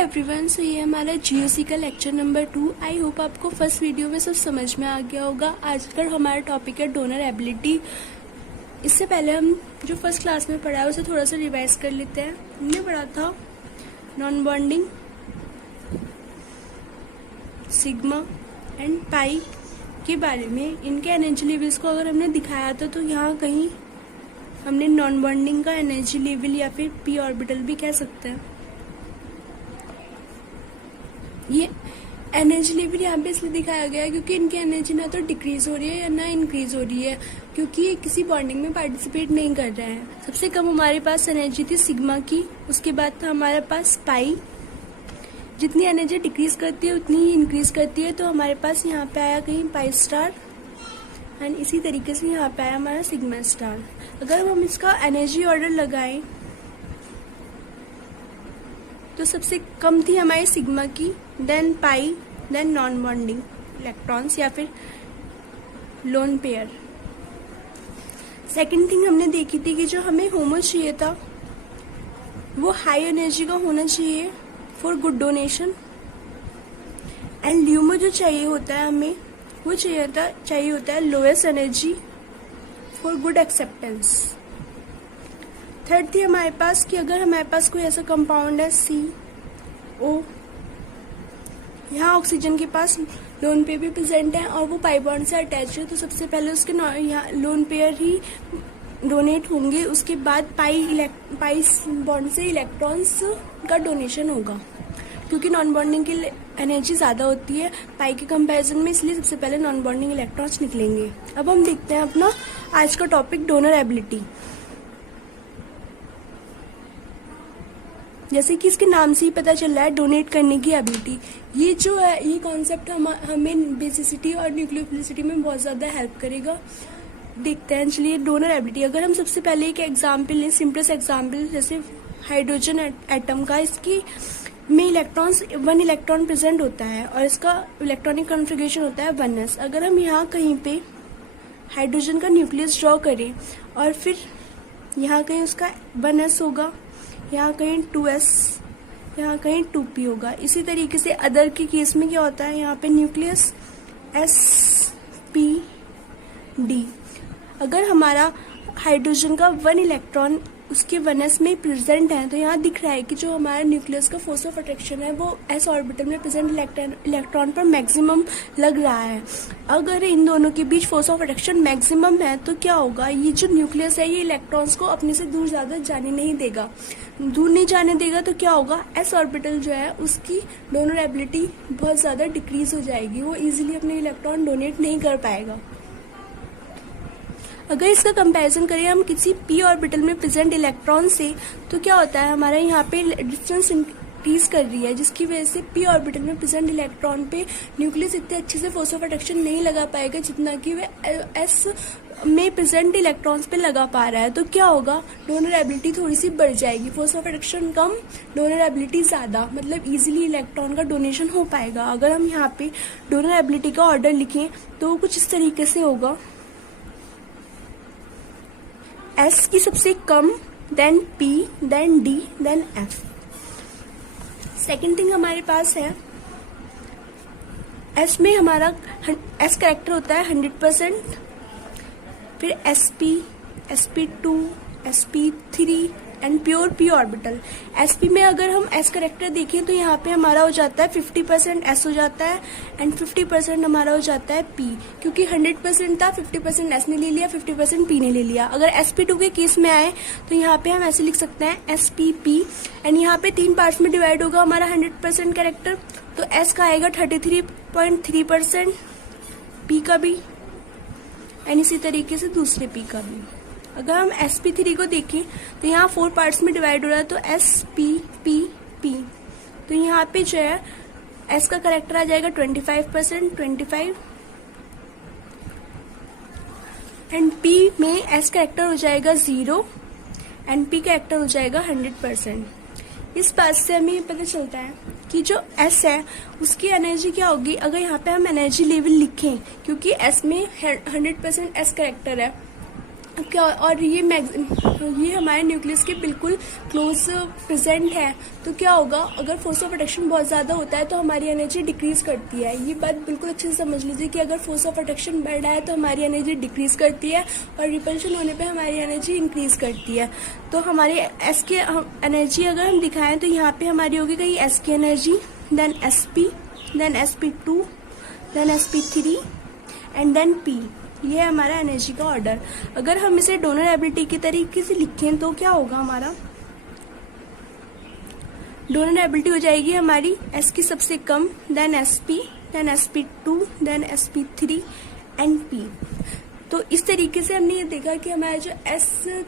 Everyone, सो ये हमारा GOC का लेक्चर नंबर 2। आई होप आपको फर्स्ट वीडियो में सब समझ में आ गया होगा। आज का हमारा टॉपिक है डोनर एबिलिटी। इससे पहले हम जो फर्स्ट क्लास में पढ़ा है उसे थोड़ा सा रिवाइज कर लेते हैं। हमने पढ़ा था non bonding, sigma and pi के बारे में। इनके एनर्जी लेवल्स को अगर हमने दिखाया था तो यहाँ कहीं हमने नॉन बॉन्डिंग का एनर्जी लेवल या फिर पी ऑर्बिटल भी कह सकते हैं। ये एनर्जी लेवल यहाँ पे इसलिए दिखाया गया है क्योंकि इनकी एनर्जी ना तो डिक्रीज हो रही है या ना इंक्रीज हो रही है, क्योंकि ये किसी बॉन्डिंग में पार्टिसिपेट नहीं कर रहे हैं। सबसे कम हमारे पास एनर्जी थी सिग्मा की, उसके बाद था हमारे पास पाई। जितनी एनर्जी डिक्रीज करती है उतनी ही इंक्रीज करती है, तो हमारे पास यहाँ पे आया कहीं पाई स्टार एंड इसी तरीके से यहाँ पे आया हमारा सिग्मा स्टार। अगर हम इसका एनर्जी ऑर्डर लगाएं तो सबसे कम थी हमारी सिग्मा की, than pi, then non bonding electrons या फिर लोन पेयर। सेकंड थिंग हमने देखी थी कि जो हमें होमो चाहिए था वो हाई एनर्जी का होना चाहिए for good donation, and LUMO जो चाहिए होता है हमें वो चाहिए होता है lowest energy for good acceptance. Third थी हमारे पास कि अगर हमारे पास कोई ऐसा कंपाउंड है CO, यहाँ ऑक्सीजन के पास लोन पेयर भी प्रेजेंट है और वो पाई बॉन्ड से अटैच है, तो सबसे पहले उसके यहाँ लोन पेयर ही डोनेट होंगे, उसके बाद पाई बॉन्ड से इलेक्ट्रॉन्स का डोनेशन होगा, क्योंकि नॉन बॉन्डिंग की एनर्जी ज़्यादा होती है पाई के कंपैरिजन में, इसलिए सबसे पहले नॉन बॉन्डिंग इलेक्ट्रॉन्स निकलेंगे। अब हम देखते हैं अपना आज का टॉपिक डोनर एबिलिटी। जैसे कि इसके नाम से ही पता चल रहा है, डोनेट करने की एबिलिटी। ये जो है ये कॉन्सेप्ट हमें बेसिसिटी और न्यूक्लियोफिलिसिटी में बहुत ज़्यादा हेल्प करेगा। देखते हैं चलिए डोनर एबिलिटी। अगर हम सबसे पहले एक एग्जाम्पल लें, सिंपलेस्ट एग्जाम्पल जैसे हाइड्रोजन एटम का, इसकी में वन इलेक्ट्रॉन प्रेजेंट होता है और इसका इलेक्ट्रॉनिक कॉन्फ़िगरेशन होता है 1s। अगर हम यहाँ कहीं पे हाइड्रोजन का न्यूक्लियस ड्रॉ करें और फिर यहाँ कहीं उसका 1s होगा, यहाँ कहीं 2s, यहाँ कहीं 2p होगा। इसी तरीके से अदर के केस में क्या होता है, यहाँ पे न्यूक्लियस sp_d। अगर हमारा हाइड्रोजन का 1 इलेक्ट्रॉन उसके 1s में प्रेजेंट है तो यहाँ दिख रहा है कि जो हमारा न्यूक्लियस का फोर्स ऑफ अट्रैक्शन है वो s ऑर्बिटल में प्रेजेंट इलेक्ट्रॉन पर मैक्सिमम लग रहा है। अगर इन दोनों के बीच फोर्स ऑफ अट्रैक्शन मैक्सिमम है तो क्या होगा, ये जो न्यूक्लियस है ये इलेक्ट्रॉन्स को अपने से दूर ज़्यादा जाने नहीं देगा। दूर नहीं जाने देगा तो क्या होगा, s ऑर्बिटल जो है उसकी डोनर एबिलिटी बहुत ज़्यादा डिक्रीज हो जाएगी, वो ईजिली अपने इलेक्ट्रॉन डोनेट नहीं कर पाएगा। अगर इसका कंपैरिजन करें हम किसी p ऑर्बिटल में प्रेजेंट इलेक्ट्रॉन से, तो क्या होता है, हमारा यहाँ पे डिस्टेंस इंक्रीज कर रही है, जिसकी वजह से p ऑर्बिटल में प्रेजेंट इलेक्ट्रॉन पे न्यूक्लियस इतने अच्छे से फोर्स ऑफ अट्रैक्शन नहीं लगा पाएगा जितना कि वे s में प्रेजेंट इलेक्ट्रॉन्स पे लगा पा रहा है। तो क्या होगा, डोनर एबिलिटी थोड़ी सी बढ़ जाएगी। Force of attraction come, donor ability ज़्यादा, मतलब इजीली इलेक्ट्रॉन का डोनेशन हो पाएगा। अगर हम यहाँ पे डोनर एबिलिटी का ऑर्डर लिखें तो कुछ इस तरीके से होगा, S की सबसे कम, then P, then D, then F। Second thing हमारे पास है S में हमारा S कैरेक्टर होता है 100%, फिर SP, SP2, SP3 and pure p orbital. sp में अगर हम s करेक्टर देखें तो यहाँ पे हमारा हो जाता है 50% s हो जाता है एंड 50% हमारा हो जाता है p, क्योंकि 100% था, 50% s ने ले लिया, 50% p ने ले लिया। अगर sp2 के केस में आए तो यहाँ पे हम ऐसे लिख सकते हैं spp, एंड यहाँ पे 3 पार्ट्स में डिवाइड होगा हमारा 100% करेक्टर, तो s का आएगा 33.3%, p का भी एंड इसी तरीके से दूसरे p का भी। अगर हम sp3 को देखें तो यहाँ 4 पार्ट्स में डिवाइड हो रहा है, तो sp_p_p, तो यहाँ पे जो है s का करेक्टर आ जाएगा 25%, 25, एंड p में s करेक्टर हो जाएगा 0 एंड p करेक्टर हो जाएगा 100%। इस बात से हमें ये पता चलता है कि जो s है उसकी एनर्जी क्या होगी। अगर यहाँ पे हम एनर्जी लेवल लिखें, क्योंकि s में 100% s करेक्टर है, क्या, और ये हमारे न्यूक्लियस के बिल्कुल क्लोज प्रेजेंट है। तो क्या होगा, अगर फोर्स ऑफ अट्रैक्शन बहुत ज़्यादा होता है तो हमारी एनर्जी डिक्रीज करती है। ये बात बिल्कुल अच्छे से समझ लीजिए कि अगर फोर्स ऑफ अट्रैक्शन बढ़ रहा है तो हमारी एनर्जी डिक्रीज करती है, और रिपल्शन होने पे हमारी एनर्जी इंक्रीज करती है। तो हमारी एस की एनर्जी अगर हम दिखाएं तो यहाँ पे हमारी होगी कहीं एस की energy, then SP, then SP2, then SP3 and then P। ये है हमारा एनर्जी का ऑर्डर। अगर हम इसे डोनर एबिलिटी के तरीके से लिखें तो क्या होगा, हमारा डोनर एबिलिटी हो जाएगी हमारी S की सबसे कम, then SP, then SP2, then SP3 and P। तो इस तरीके से हमने ये देखा कि हमारा जो S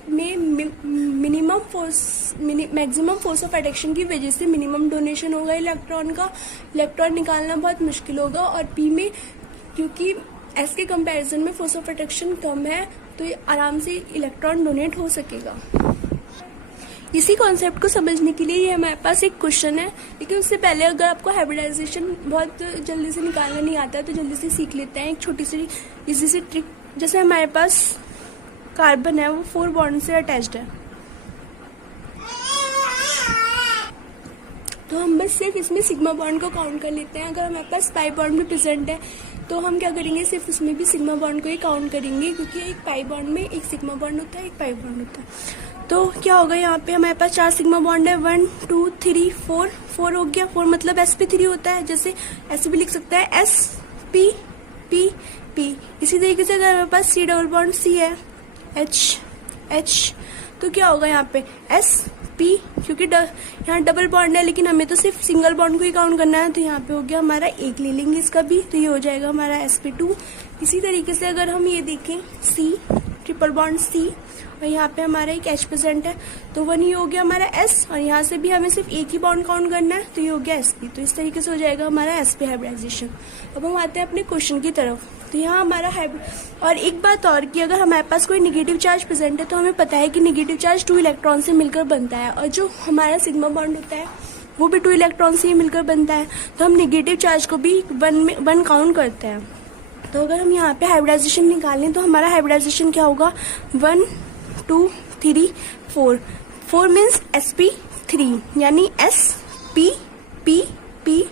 में minimum force, maximum force of attraction की वजह से मिनिमम डोनेशन होगा इलेक्ट्रॉन का, इलेक्ट्रॉन निकालना बहुत मुश्किल होगा। और P में क्योंकि S के कंपैरिजन में फोर्स ऑफ अट्रैक्शन कम है तो ये आराम से इलेक्ट्रॉन डोनेट हो सकेगा। इसी कॉन्सेप्ट को समझने के लिए ये हमारे पास एक क्वेश्चन है, लेकिन उससे पहले अगर आपको हाइब्रिडाइजेशन बहुत जल्दी से निकालना नहीं आता है तो जल्दी से सीख लेते हैं एक छोटी सी इजी सी ट्रिक। जैसे हमारे पास कार्बन है, वो 4 बॉन्ड से अटैच्ड है, तो हम बस सिर्फ इसमें सिग्मा बॉन्ड को काउंट कर लेते हैं। अगर हमारे पास पाई बॉन्ड भी प्रेजेंट है तो हम क्या करेंगे, सिर्फ उसमें भी सिग्मा बॉन्ड को ही काउंट करेंगे, क्योंकि एक पाई बॉन्ड में एक सिग्मा बॉन्ड होता है, एक पाई बॉन्ड होता है। तो क्या होगा, यहाँ पे हमारे पास 4 सिग्मा बॉन्ड है, 1 2 3 4, 4 हो गया। 4 मतलब sp3 होता है, जैसे ऐसे भी लिख सकता है sp p p। इसी तरीके से अगर हमारे पास C डबल बॉन्ड C है, H, तो क्या होगा यहाँ पे sp, क्योंकि यहाँ डबल बॉन्ड है लेकिन हमें तो सिर्फ सिंगल बॉन्ड को ही काउंट करना है, तो यहाँ पे हो गया हमारा एक ले लेंगे इसका भी, तो ये हो जाएगा हमारा sp2। इसी तरीके से अगर हम ये देखें C ट्रिपल बॉन्ड C, और यहाँ पे हमारा एक H प्रेजेंट है, तो 1 ही हो गया हमारा S, और यहाँ से भी हमें सिर्फ एक ही बॉन्ड काउंट करना है, तो ये हो गया sp। तो इस तरीके से हो जाएगा हमारा sp हाइब्रिडाइजेशन। अब हम आते हैं अपने क्वेश्चन की तरफ। तो यहाँ हमारा और एक बात और कि अगर हमारे पास कोई नेगेटिव चार्ज प्रेजेंट है तो हमें पता है कि नेगेटिव चार्ज 2 इलेक्ट्रॉन से मिलकर बनता है, और जो हमारा सिग्मा बॉन्ड होता है वो भी 2 इलेक्ट्रॉन से ही मिलकर बनता है। तो हम नेगेटिव चार्ज को भी 1 काउंट करते हैं। तो अगर हम यहाँ पे हाइब्रिडाइजेशन निकालें तो हमारा हाइब्रिडाइजेशन क्या होगा, 1 2 3 4। 4 मीन्स sp3, यानी sp p p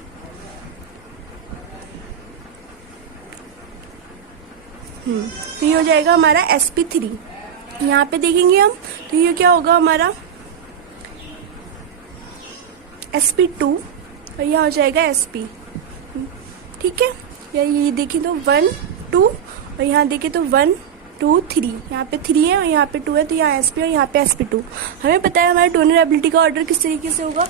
तो ये हो जाएगा हमारा sp3। यहाँ पे देखेंगे हम तो ये क्या होगा हमारा sp2, और यहाँ हो जाएगा sp। ठीक है, या ये देखें तो 1 2, और यहाँ देखें तो 1 2 3, यहाँ पे 3 है और यहाँ पे 2 है, तो यहाँ sp और यहाँ पे sp2। हमें पता है हमारा डोनर एबिलिटी का ऑर्डर किस तरीके से होगा।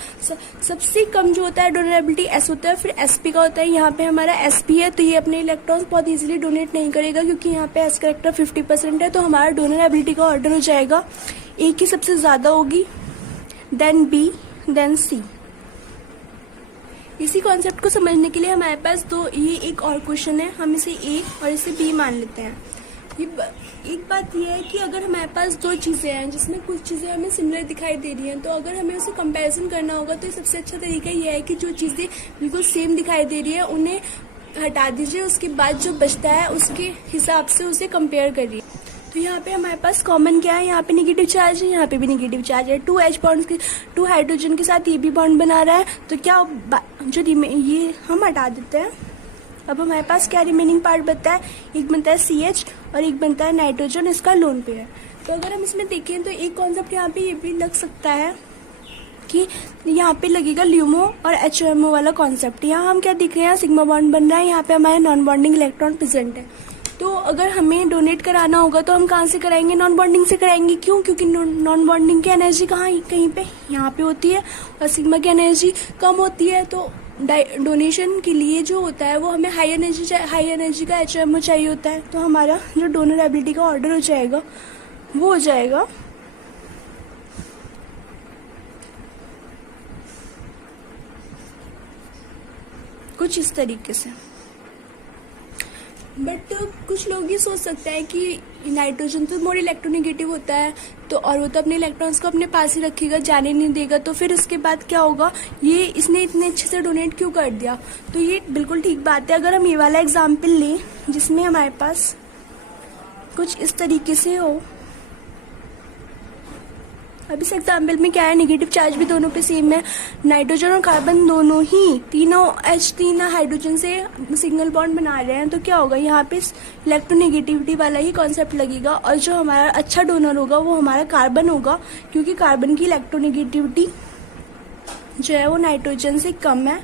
सबसे कम जो होता है डोनर एबिलिटी s होता है, फिर sp का होता है। यहाँ पे हमारा sp है तो ये अपने इलेक्ट्रॉन्स बहुत इजीली डोनेट नहीं करेगा, क्योंकि यहाँ पे s करेक्टर 50% है। तो हमारा डोनर एबिलिटी का ऑर्डर हो जाएगा, A की सबसे ज्यादा होगी, देन B, देन C। इसी कॉन्सेप्ट को समझने के लिए हमारे पास ये एक और क्वेश्चन है, हम इसे A और इसे B मान लेते हैं। एक बात यह है कि अगर हमारे पास 2 चीजें हैं जिसमें कुछ चीजें हमें सिमिलर दिखाई दे रही हैं, तो अगर हमें उसे कंपैरिजन करना होगा तो सबसे अच्छा तरीका यह है कि जो चीजें बिल्कुल सेम दिखाई दे रही है उन्हें हटा दीजिए, उसके बाद जो बचता है उसके हिसाब से उसे कंपेयर करिए। तो यहाँ पे हमारे पास कॉमन क्या है, यहाँ पे नेगेटिव चार्ज है, यहाँ पे भी नेगेटिव चार्ज है। 2 H बॉन्ड के 2 हाइड्रोजन के साथ ये भी बॉन्ड बना रहा है, तो क्या जो ये हम हटा देते हैं। अब हमारे पास क्या रिमेनिंग पार्ट बनता है, एक बनता है CH और एक बनता है नाइट्रोजन, इसका लोन पेयर। तो अगर हम इसमें देखें तो एक कॉन्सेप्ट यहाँ पे ये भी लग सकता है कि यहाँ पे लगेगा ल्यूमो और HMO वाला कॉन्सेप्ट। यहाँ हम क्या दिख रहे हैं, सिग्मा बॉन्ड बन रहा है, यहाँ पे हमारे नॉन बॉन्डिंग इलेक्ट्रॉन प्रेजेंट है। तो अगर हमें डोनेट कराना होगा तो हम कहाँ से कराएंगे, नॉन बॉन्डिंग से कराएंगे। क्यों, क्योंकि नॉन बॉन्डिंग की एनर्जी कहीं पे यहाँ पे होती है और सिग्मा की एनर्जी कम होती है। तो डोनेशन के लिए जो होता है वो हमें हाई एनर्जी का HMO चाहिए होता है। तो हमारा जो डोनर एबिलिटी का ऑर्डर हो जाएगा वो हो जाएगा कुछ इस तरीके से। बट कुछ लोग ये सोच सकते हैं कि नाइट्रोजन तो मोर इलेक्ट्रोनेगेटिव होता है, तो और वो तो अपने इलेक्ट्रॉन्स को अपने पास ही रखेगा, जाने नहीं देगा, तो फिर इसके बाद क्या होगा, ये इसने इतने अच्छे से डोनेट क्यों कर दिया। तो ये बिल्कुल ठीक बात है। अगर हम ये वाला एग्जाम्पल लें जिसमें हमारे पास कुछ इस तरीके से हो, अब इस एग्जाम्पल में क्या है, नेगेटिव चार्ज भी दोनों पे सेम है, नाइट्रोजन और कार्बन दोनों ही तीनों हाइड्रोजन से सिंगल बॉन्ड बना रहे हैं, तो क्या होगा यहाँ पे इलेक्ट्रोनेगेटिविटी वाला ही कॉन्सेप्ट लगेगा, और जो हमारा अच्छा डोनर होगा वो हमारा कार्बन होगा, क्योंकि कार्बन की इलेक्ट्रोनेगेटिविटी जो है वो नाइट्रोजन से कम है।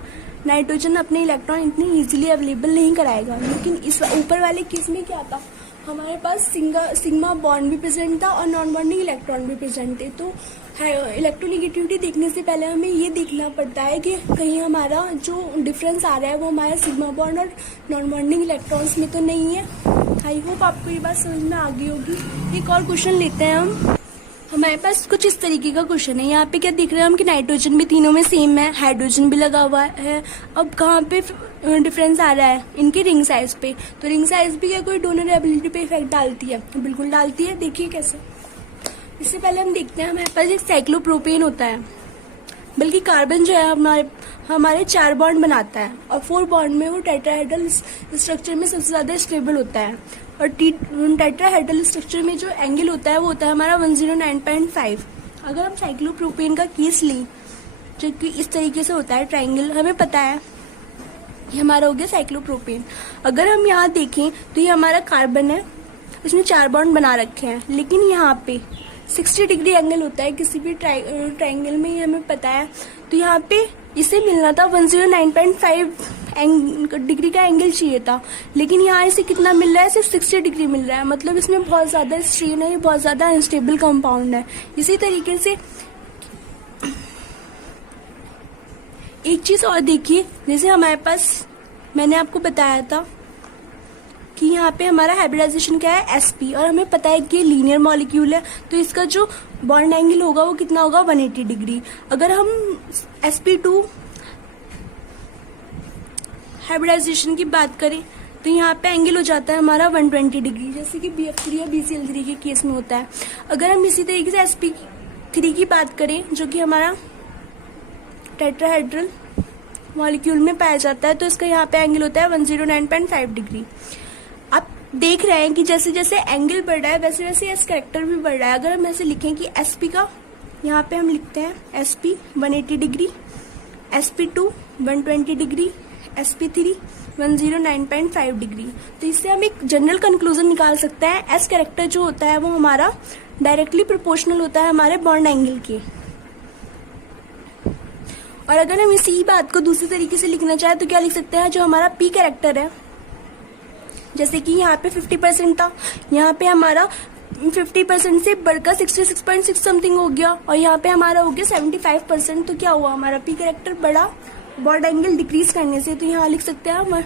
नाइट्रोजन अपने इलेक्ट्रॉन इतनी इजीली अवेलेबल नहीं कराएगा, लेकिन इस ऊपर वाले केस में क्या था, हमारे पास सिग्मा बॉन्ड भी प्रेजेंट था और नॉन बॉन्डिंग इलेक्ट्रॉन भी प्रेजेंट थे। तो इलेक्ट्रोनेगेटिविटी देखने से पहले हमें ये देखना पड़ता है कि कहीं हमारा जो डिफरेंस आ रहा है वो हमारा सिग्मा बॉन्ड और नॉन बॉन्डिंग इलेक्ट्रॉन्स में तो नहीं है। आई होप आपको ये बात समझ में आ गई होगी। एक और क्वेश्चन लेते हैं हम। हमारे पास कुछ इस तरीके का क्वेश्चन है। यहाँ पे क्या दिख रहा है हम कि नाइट्रोजन भी तीनों में सेम है, हाइड्रोजन भी लगा हुआ है। अब कहाँ पे डिफरेंस आ रहा है, इनके रिंग साइज पे। तो रिंग साइज भी क्या कोई डोनर एबिलिटी पे इफेक्ट डालती है? बिल्कुल डालती है। देखिए कैसे। इससे पहले हम देखते हैं, हमारे पास एक साइक्लोप्रोपेन होता है, बल्कि कार्बन जो है हमारे 4 बॉन्ड बनाता है, और 4 बॉन्ड में वो टेट्राहेड्रल स्ट्रक्चर में सबसे ज्यादा स्टेबल होता है। और टेट्राहेड्रल स्ट्रक्चर में जो एंगल होता है वो होता है हमारा 109.5। अगर हम साइक्लोप्रोपेन का केस लें, जो कि इस तरीके से होता है ट्राइंगल, हमें पता है ये हमारा हो गया साइक्लोप्रोपेन। अगर हम यहाँ देखें तो ये हमारा कार्बन है, इसमें 4 बॉन्ड बना रखे हैं, लेकिन यहाँ पे 60 डिग्री एंगल होता है किसी भी ट्राइंगल में, ये हमें पता है। तो यहाँ पे इसे मिलना था 109.5 डिग्री का एंगल चाहिए था, लेकिन यहाँ इसे कितना मिल रहा है, सिर्फ 60 डिग्री मिल रहा है। मतलब इसमें बहुत ज्यादा स्ट्रेन है, ये बहुत ज्यादा अनस्टेबल कंपाउंड है। इसी तरीके से एक चीज और देखिए, जैसे हमारे पास मैंने आपको बताया था कि यहाँ पे हमारा हाइब्रिडाइजेशन क्या है, sp, और हमें पता है कि लीनियर मॉलिक्यूल है, तो इसका जो बॉन्ड एंगल होगा वो कितना होगा, 180 डिग्री। अगर हम sp2 हाइब्रिडाइजेशन की बात करें तो यहाँ पे एंगल हो जाता है हमारा 120 डिग्री, जैसे कि BF3 और BCl3 के केस में होता है। अगर हम इसी तरीके से sp3 की बात करें, जो कि हमारा टेट्राहेड्रल मॉलिक्यूल में पाया जाता है, तो इसका यहाँ पे एंगल होता है 109.5 डिग्री। आप देख रहे हैं कि जैसे जैसे एंगल बढ़ रहा है वैसे वैसे एस कैरेक्टर भी बढ़ रहा है। अगर हम ऐसे लिखें कि sp का, यहाँ पे हम लिखते हैं sp 180 degree, sp2 120 degree, sp3 109.5 degree, तो इससे हम एक जनरल कंक्लूजन निकाल सकते हैं, एस कैरेक्टर जो होता है वो हमारा डायरेक्टली प्रोपोर्शनल होता है हमारे बॉन्ड एंगल के। और अगर हम इसी बात को दूसरी तरीके से लिखना चाहें तो क्या लिख सकते हैं, जो हमारा पी कैरेक्टर है, जैसे कि यहाँ पे 50% था, यहाँ पे हमारा 50% से बढ़कर 66.6 समथिंग हो गया, और यहाँ पे हमारा हो गया 75%। तो क्या हुआ, हमारा पी कैरेक्टर बढ़ा बॉन्ड एंगल डिक्रीज करने से। तो यहाँ लिख सकते हैं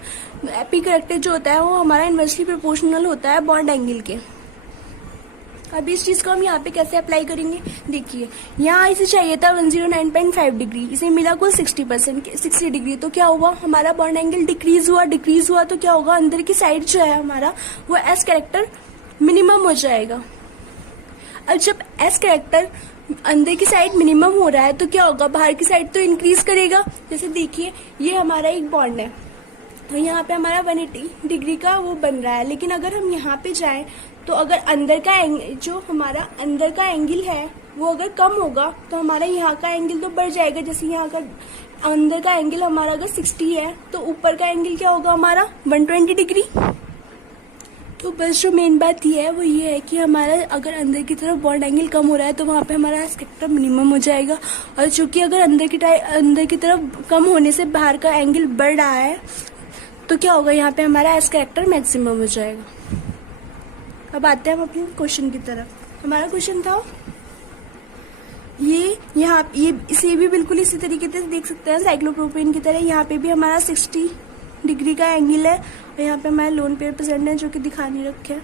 पी कैरेक्टर जो होता है वो हमारा इनवर्सली प्रोपोर्शनल होता है बॉन्ड एंगल के। अब इस चीज को हम यहाँ पे कैसे अप्लाई करेंगे, देखिए यहाँ इसे चाहिए था 109.5 डिग्री, इसे मिला कुल 60 डिग्री। तो क्या हुआ, हमारा बॉन्ड एंगल डिक्रीज हुआ, तो क्या होगा, अंदर की साइड जो है हमारा वो एस कैरेक्टर मिनिमम हो जाएगा। अब जब एस कैरेक्टर अंदर की साइड मिनिमम हो रहा है तो क्या होगा, बाहर की साइड तो इंक्रीज करेगा। जैसे देखिए ये हमारा एक बॉन्ड है, तो यहाँ पे हमारा 180 डिग्री का वो बन रहा है, लेकिन अगर हम यहाँ पे जाएं तो अगर अंदर का जो हमारा अंदर का एंगल है वो अगर कम होगा तो हमारा यहाँ का एंगल तो बढ़ जाएगा। जैसे यहाँ का अंदर का एंगल हमारा अगर 60 है तो ऊपर का एंगल क्या होगा हमारा 120 डिग्री। तो बस जो मेन बात ये है वो ये है कि हमारा अगर अंदर की तरफ बॉन्ड एंगल कम हो रहा है तो वहाँ पे हमारा एस कैरेक्टर मिनिमम हो जाएगा, और चूंकि अगर अंदर की तरफ कम होने से बाहर का एंगल बढ़ रहा है तो क्या होगा, यहाँ पे हमारा एस कैरेक्टर मैक्सिमम हो जाएगा। अब आते हैं हम अपने क्वेश्चन की तरफ। हमारा क्वेश्चन था इसे भी बिल्कुल इसी तरीके से देख सकते हैं साइक्लोप्रोपेन की तरह। यहाँ पे भी हमारा 60 डिग्री का एंगल है और यहाँ पे हमारे लोन पेयर प्रेजेंट है जो कि दिखा नहीं रखे हैं।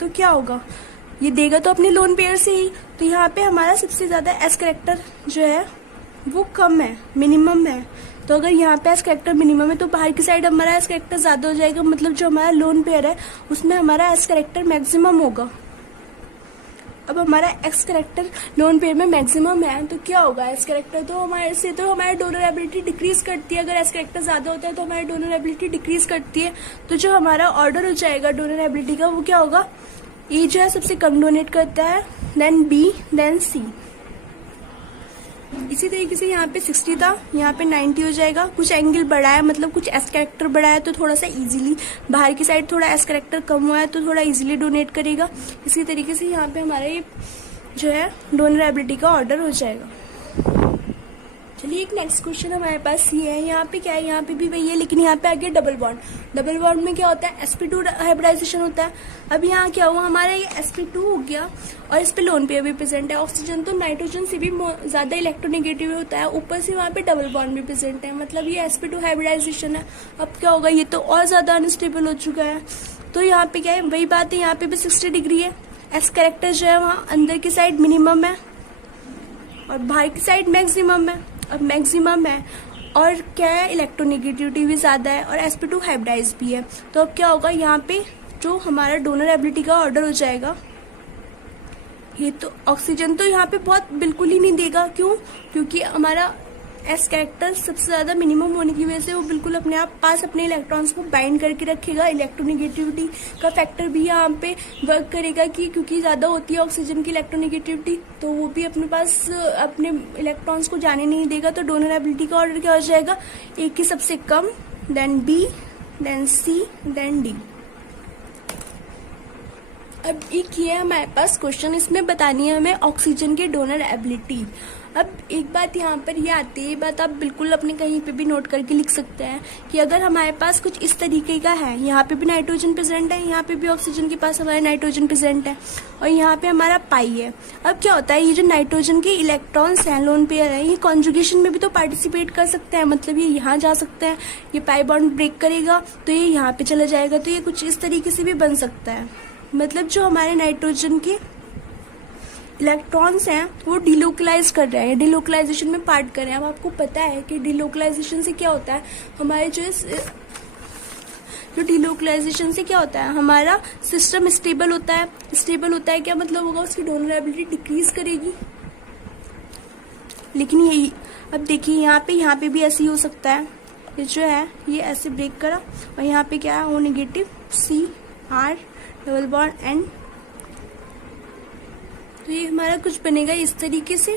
तो क्या होगा, ये देगा तो अपने लोन पेयर से ही। तो यहाँ पे हमारा सबसे ज्यादा एस कैरेक्टर जो है वो कम है, मिनिमम है। तो अगर यहाँ पे एस कैरेक्टर मिनिमम है तो बाहर की साइड हमारा एस कैरेक्टर ज्यादा हो जाएगा, मतलब जो हमारा लोन पेयर है उसमें हमारा एस कैरेक्टर मैक्सिमम होगा। अब हमारा एक्स कैरेक्टर लोन पेयर में मैक्सिमम है तो क्या होगा, एस कैरेक्टर तो हमारी डोनर एबिलिटी डिक्रीज करती है। अगर एस कैरेक्टर ज्यादा होता है तो हमारी डोनर एबिलिटी डिक्रीज करती है। तो जो हमारा ऑर्डर हो जाएगा डोनर एबिलिटी का वो क्या होगा, ए जो है सबसे कम डोनेट करता है, देन बी, देन सी। इसी तरीके से यहाँ पे 60 था, यहाँ पे 90 हो जाएगा। कुछ एंगल बढ़ा है, मतलब कुछ एस कैरेक्टर बढ़ा है तो थोड़ा सा इजीली, बाहर की साइड थोड़ा एस कैरेक्टर कम हुआ है तो थोड़ा इजीली डोनेट करेगा। इसी तरीके से यहाँ पे हमारा ये जो है डोनरेबिलिटी का ऑर्डर हो जाएगा। चलिए एक नेक्स्ट क्वेश्चन हमारे पास ये है। यहाँ पे क्या है, यहाँ पे भी वही है, लेकिन यहाँ पे आगे डबल बॉन्ड। डबल बॉन्ड में क्या होता है, sp2 हाइब्रिडाइजेशन होता है। अब यहाँ क्या हुआ, हमारा ये sp2 हो गया और इस पे लोन पेयर भी प्रेजेंट है। ऑक्सीजन तो नाइट्रोजन से भी ज्यादा इलेक्ट्रोनेगेटिव होता है, ऊपर से वहाँ पे डबल बॉन्ड भी प्रेजेंट है, मतलब ये sp2 हाइब्रिडाइजेशन है। अब क्या होगा, ये तो और ज्यादा अनस्टेबल हो चुका है। तो यहाँ पे क्या है, वही बात है, यहाँ पे भी 60 डिग्री है। एस कैरेक्टर जो है वहाँ अंदर की साइड मिनिमम है और बाहर की साइड मैक्सिमम है। अब मैक्सिमम है और क्या है, इलेक्ट्रोनेगेटिविटी भी ज्यादा है और sp2 हाइब्रिडाइज भी है। तो अब क्या होगा, यहाँ पे जो हमारा डोनरेबिलिटी का ऑर्डर हो जाएगा, ये तो ऑक्सीजन तो यहाँ पे बहुत बिल्कुल ही नहीं देगा। क्यों, क्योंकि हमारा एस कैरेक्टर सबसे ज्यादा मिनिमम होने की वजह से वो बिल्कुल अपने आप पास अपने इलेक्ट्रॉन्स को बाइंड करके रखेगा। इलेक्ट्रोनेगेटिविटी का फैक्टर भी यहाँ पे वर्क करेगा कि क्योंकि ज्यादा होती है ऑक्सीजन की इलेक्ट्रोनेगेटिविटी, तो वो भी अपने पास अपने इलेक्ट्रॉन्स को जाने नहीं देगा। तो डोनरेबिलिटी का ऑर्डर क्या हो जाएगा, ए की सबसे कम, देन बी, देन सी, देन डी। अब एक ये हमारे पास क्वेश्चन, इसमें बतानी है हमें ऑक्सीजन के डोनरेबिलिटी। अब एक बात यहाँ पर ये आती है, ये बात आप बिल्कुल अपने कहीं पे भी नोट करके लिख सकते हैं कि अगर हमारे पास कुछ इस तरीके का है, यहाँ पे भी नाइट्रोजन प्रेजेंट है, यहाँ पे भी ऑक्सीजन के पास हमारा नाइट्रोजन प्रेजेंट है और यहाँ पे हमारा पाई है। अब क्या होता है, ये जो नाइट्रोजन के इलेक्ट्रॉन्स हैं, लोन पेयर है, ये कॉन्जुगेशन में भी तो पार्टिसिपेट कर सकते हैं, मतलब ये यहाँ जा सकते हैं। ये पाई बॉन्ड ब्रेक करेगा तो ये यहाँ पे चला जाएगा, तो ये कुछ इस तरीके से भी बन सकता है। मतलब जो हमारे नाइट्रोजन के इलेक्ट्रॉन्स हैं वो डिलोकलाइज कर रहे हैं, डिलोकलाइजेशन में पार्ट कर रहे हैं। अब आपको पता है कि डिलोकलाइजेशन से क्या होता है, हमारे जो डिलोकलाइजेशन से क्या होता है, हमारा सिस्टम स्टेबल होता है। स्टेबल होता है क्या मतलब होगा, उसकी डोनरेबिलिटी डिक्रीज करेगी। लेकिन यही अब देखिए यहाँ पे भी ऐसे ही हो सकता है। ये जो है ये ऐसे ब्रेक करा और यहाँ पे क्या है, O negative, C, R, double bond, N. तो ये हमारा कुछ बनेगा इस तरीके से।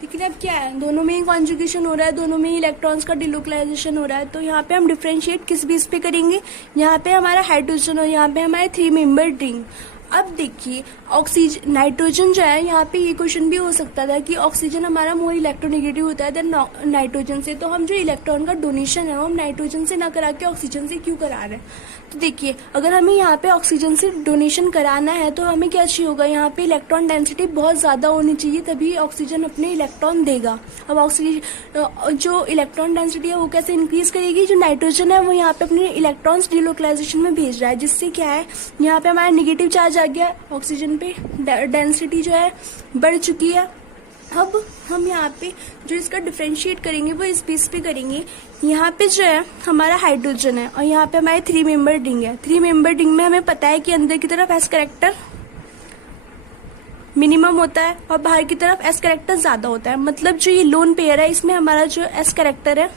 लेकिन अब क्या है, दोनों में ही कॉन्जुगेशन हो रहा है, दोनों में ही इलेक्ट्रॉन्स का डिलोकलाइजेशन हो रहा है। तो यहाँ पे हम डिफरेंशिएट किस बेस पे करेंगे, यहाँ पे हमारा हाइड्रोजन और यहाँ पे हमारे 3 मेंबर रिंग। अब देखिए ऑक्सीजन, नाइट्रोजन जो है, यहाँ पे ये क्वेश्चन भी हो सकता था कि ऑक्सीजन हमारा मोर इलेक्ट्रोनेगेटिव होता है देन नाइट्रोजन से, तो हम जो इलेक्ट्रॉन का डोनेशन है वो हम नाइट्रोजन से ना करा के ऑक्सीजन से क्यों करा रहे हैं। तो देखिए अगर हमें यहाँ पे ऑक्सीजन से डोनेशन कराना है तो हमें क्या चाहिए होगा, यहाँ पे इलेक्ट्रॉन डेंसिटी बहुत ज्यादा होनी चाहिए, तभी ऑक्सीजन अपने इलेक्ट्रॉन देगा। अब ऑक्सीजन जो इलेक्ट्रॉन डेंसिटी है वो कैसे इंक्रीज करेगी, जो नाइट्रोजन है वो यहाँ पे अपने इलेक्ट्रॉन्स डिलोकलाइजेशन में भेज रहा है, जिससे क्या है यहाँ पे हमारा निगेटिव चार्ज आ गया, ऑक्सीजन पे डेंसिटी जो है बढ़ चुकी है। अब हम यहाँ पे जो इसका डिफरेंशिएट करेंगे वो इस बेस पे करेंगे। यहाँ पे जो है हमारा हाइड्रोजन है और यहाँ पे हमारे 3 मेंबर रिंग है। 3 मेंबर रिंग में हमें पता है कि अंदर की तरफ एस कैरेक्टर मिनिमम होता है और बाहर की तरफ एस कैरेक्टर ज्यादा होता है। मतलब जो ये लोन पेयर है इसमें हमारा जो एस कैरेक्टर है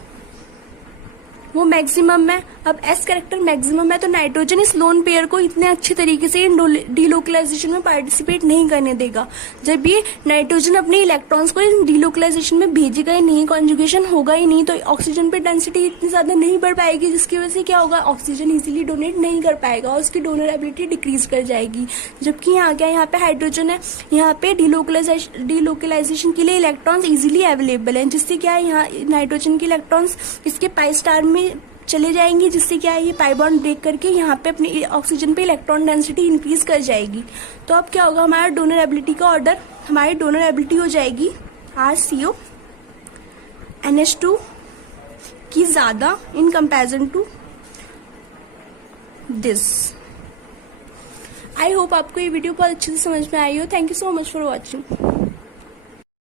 वो मैक्सिमम है। अब एस कैरेक्टर मैक्सिमम है तो नाइट्रोजन इस लोन पेयर को इतने अच्छे तरीके से डिलोकलाइजेशन में पार्टिसिपेट नहीं करने देगा। जब ये नाइट्रोजन अपने इलेक्ट्रॉन्स को डिलोकलाइजेशन में भेजेगा ही नहीं, कॉन्जुगेशन होगा ही नहीं, तो ऑक्सीजन पे डेंसिटी इतनी ज्यादा नहीं बढ़ पाएगी, जिसकी वजह से क्या होगा, ऑक्सीजन इजीली डोनेट नहीं कर पाएगा और उसकी डोनरेबिलिटी डिक्रीज कर जाएगी। जबकि यहाँ क्या, यहाँ पे हाइड्रोजन है, यहाँ पे डिलोकलाइजेशन के लिए इलेक्ट्रॉन्स इजीली अवेलेबल है, जिससे क्या है यहाँ नाइट्रोजन के इलेक्ट्रॉन्स इसके पाई स्टार में चले जाएंगे, जिससे क्या है ये पाई बॉन्ड ब्रेक करके यहाँ पे अपनी ऑक्सीजन पे इलेक्ट्रॉन डेंसिटी इंक्रीज कर जाएगी। तो अब क्या होगा, हमारा डोनरेबिलिटी का ऑर्डर, हमारी डोनरेबिलिटी हो जाएगी RCO NH2 की ज्यादा in comparison to this. I hope आपको ये वीडियो बहुत अच्छे से समझ में आई हो। Thank you so much for watching.